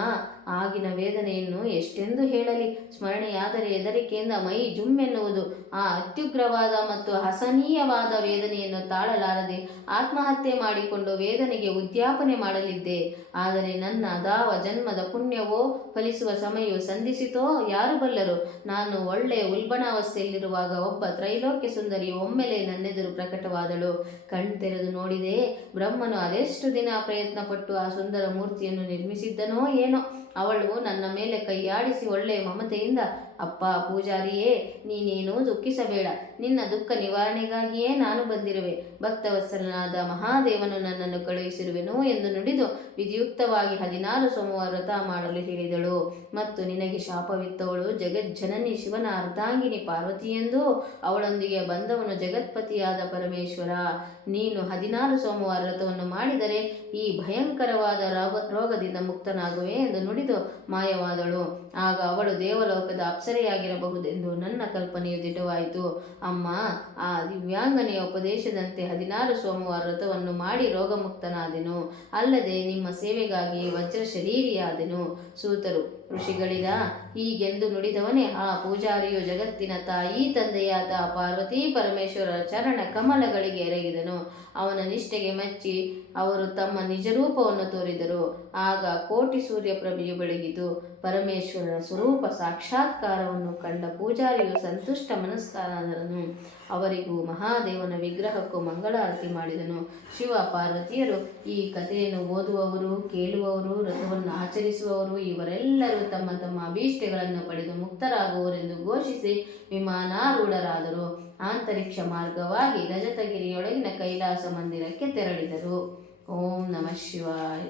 ಆಗಿನ ವೇದನೆಯನ್ನು ಎಷ್ಟೆಂದು ಹೇಳಲಿ. ಸ್ಮರಣೆಯಾದರೆ ಹೆದರಿಕೆಯಿಂದ ಮೈ ಜುಮ್ಮೆನ್ನುವುದು. ಆ ಅತ್ಯುಗ್ರವಾದ ಮತ್ತು ಹಸನೀಯವಾದ ವೇದನೆಯನ್ನು ತಾಳಲಾರದೆ ಆತ್ಮಹತ್ಯೆ ಮಾಡಿಕೊಂಡು ವೇದನೆಗೆ ಉದ್ಯಾಪನೆ ಮಾಡಲಿದ್ದೆ. ಆದರೆ ನನ್ನ ಅದಾವ ಜನ್ಮದ ಪುಣ್ಯವೋ ಫಲಿಸುವ ಸಮಯವು ಸಂಧಿಸಿತೋ ಯಾರು ಬಲ್ಲರು. ನಾನು ಒಳ್ಳೆಯ ಉಲ್ಬಣಾವಸ್ಥೆಯಲ್ಲಿರುವಾಗ ಒಬ್ಬ ತ್ರೈಲೋಕ್ಯ ಸುಂದರಿ ಒಮ್ಮೆಲೆ ನನ್ನೆದುರು ಪ್ರಕಟವಾದಳು. ಕಣ್ತೆರೆದು ನೋಡಿದೆ. ಬ್ರಹ್ಮನು ಅದೆಷ್ಟು ದಿನ ಪ್ರಯತ್ನಪಟ್ಟು ಆ ಸುಂದರ ಮೂರ್ತಿಯನ್ನು ನಿರ್ಮಿಸಿದ್ದನೋ ಏನೋ. ಅವಳು ನನ್ನ ಮೇಲೆ ಕೈಯಾಡಿಸಿ ಒಳ್ಳೆಯ ಮಮತೆಯಿಂದ, ಅಪ್ಪ ಪೂಜಾರಿಯೇ, ನೀನೇನೂ ದುಃಖಿಸಬೇಡ. ನಿನ್ನ ದುಃಖ ನಿವಾರಣೆಗಾಗಿಯೇ ನಾನು ಬಂದಿರುವೆ. ಭಕ್ತವತ್ಸಲನಾದ ಮಹಾದೇವನು ನನ್ನನ್ನು ಕಳುಹಿಸಿರುವೆನು ಎಂದು ನುಡಿದು ವಿಧಿಯುಕ್ತವಾಗಿ 16 ಸೋಮವಾರ ವ್ರತ ಮಾಡಲು ಹೇಳಿದಳು. ಮತ್ತು ನಿನಗೆ ಶಾಪವಿತ್ತವಳು ಜಗಜ್ಜನನಿ ಶಿವನ ಅರ್ಧಾಂಗಿನಿ ಪಾರ್ವತಿಯೆಂದು. ಅವಳೊಂದಿಗೆ ಬಂದವನು ಜಗತ್ಪತಿಯಾದ ಪರಮೇಶ್ವರ. ನೀನು 16 ಸೋಮವಾರ ವ್ರತವನ್ನು ಮಾಡಿದರೆ ಈ ಭಯಂಕರವಾದ ರೋಗದಿಂದ ಮುಕ್ತನಾಗುವೆ ಎಂದು ನುಡಿದು ಮಾಯವಾದಳು. ಆಗ ಅವಳು ದೇವಲೋಕದ ಅಪ್ಸರೆಯಾಗಿರಬಹುದೆಂದು ನನ್ನ ಕಲ್ಪನೆಯು ದಿಟವಾಯಿತು. ಅಮ್ಮ, ಆ ದಿವ್ಯಾಂಗನೆಯ ಉಪದೇಶದಂತೆ 16 ಸೋಮವಾರ ವ್ರತವನ್ನು ಮಾಡಿ ರೋಗಮುಕ್ತನಾದೆನು. ಅಲ್ಲದೆ ನಿಮ್ಮ ಸೇವೆಗಾಗಿ ವಜ್ರ ಶರೀರಿಯಾದೆನು. ಸೂತರು: ಋಷಿಗಳಿರ, ಹೀಗೆಂದು ನುಡಿದವನೇ ಆ ಪೂಜಾರಿಯು ಜಗತ್ತಿನ ತಾಯಿ ತಂದೆಯಾದ ಪಾರ್ವತಿ ಪರಮೇಶ್ವರರ ಚರಣ ಕಮಲಗಳಿಗೆ ಎರಗಿದನು. ಅವನ ನಿಷ್ಠೆಗೆ ಮೆಚ್ಚಿ ಅವರು ತಮ್ಮ ನಿಜರೂಪವನ್ನು ತೋರಿದರು. ಆಗ ಕೋಟಿ ಸೂರ್ಯ ಪ್ರಭೆಯು ಬೆಳಗಿತು. ಪರಮೇಶ್ವರನ ಸ್ವರೂಪ ಸಾಕ್ಷಾತ್ಕಾರವನ್ನು ಕಂಡ ಪೂಜಾರಿಯು ಸಂತುಷ್ಟ ಮನಸ್ಕನಾದನು. ಅವರಿಗೂ ಮಹಾದೇವನ ವಿಗ್ರಹಕ್ಕೂ ಮಂಗಳಾರತಿ ಮಾಡಿದನು. ಶಿವ ಪಾರ್ವತಿಯರು ಈ ಕಥೆಯನ್ನು ಓದುವವರು, ಕೇಳುವವರು, ವ್ರತವನ್ನು ಆಚರಿಸುವವರು ಇವರೆಲ್ಲರೂ ತಮ್ಮ ತಮ್ಮ ಅಭೀಷ್ಟಗಳನ್ನು ಪಡೆದು ಮುಕ್ತರಾಗುವರೆಂದು ಘೋಷಿಸಿ ವಿಮಾನಾರೂಢರಾದರು. ಆಂತರಿಕ್ಷ ಮಾರ್ಗವಾಗಿ ರಜತಗಿರಿಯೊಳಗಿನ ಕೈಲಾಸ ಮಂದಿರಕ್ಕೆ ತೆರಳಿದರು. ಓಂ ನಮಃ ಶಿವಾಯ.